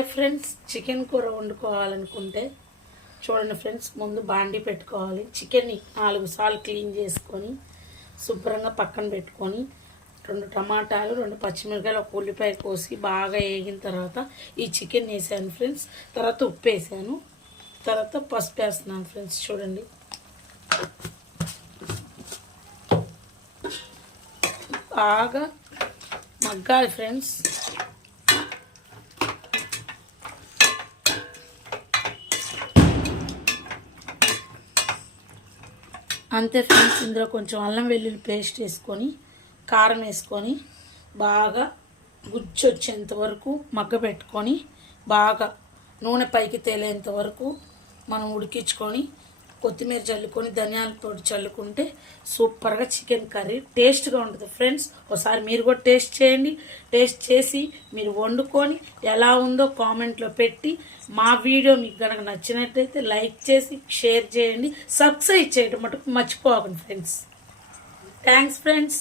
Hi friends, chicken కూర వండుకోవాలనుకుంటే చూడండి friends, ముందు బాండీ పెట్టుకోవాలి. చికెన్ని 4 సార్లు క్లీన్ చేసుకొని శుభ్రంగా పక్కన పెట్టుకొని 2 టమాటాలు, 2 పచ్చిమిరపకాయలు, 1 ఉల్లిపాయ కోసి బాగా వేగిన తర్వాత ఈ చికెన్ వేసాను ఫ్రెండ్స్. తర్వాత ఉప్పు వేసాను, తర్వాత పసుపు వేస్తున్నాను ఫ్రెండ్స్. చూడండి, బాగా మగ్గాలి ఫ్రెండ్స్. అంతే ఫ్రెండ్స్. ఇందులో కొంచెం అల్లం వెల్లుల్లి పేస్ట్ వేసుకొని కారం వేసుకొని బాగా గుజ్జు వచ్చేంత వరకు మగ్గబెట్టుకొని బాగా నూనె పైకి తేలేంత వరకు మనం ఉడికించుకొని కొత్తిమీర చల్లుకొని ధనియాల పొడి చల్లుకుంటే సూపర్గా చికెన్ కర్రీ టేస్ట్గా ఉంటుంది ఫ్రెండ్స్. ఒకసారి మీరు కూడా టేస్ట్ చేయండి. టేస్ట్ చేసి మీరు వండుకొని ఎలా ఉందో కామెంట్లో పెట్టి, మా వీడియో మీకు కనుక నచ్చినట్లయితే లైక్ చేసి షేర్ చేయండి. సబ్స్క్రైబ్ చేయడం మటుకు మర్చిపోకండి ఫ్రెండ్స్. Thanks friends.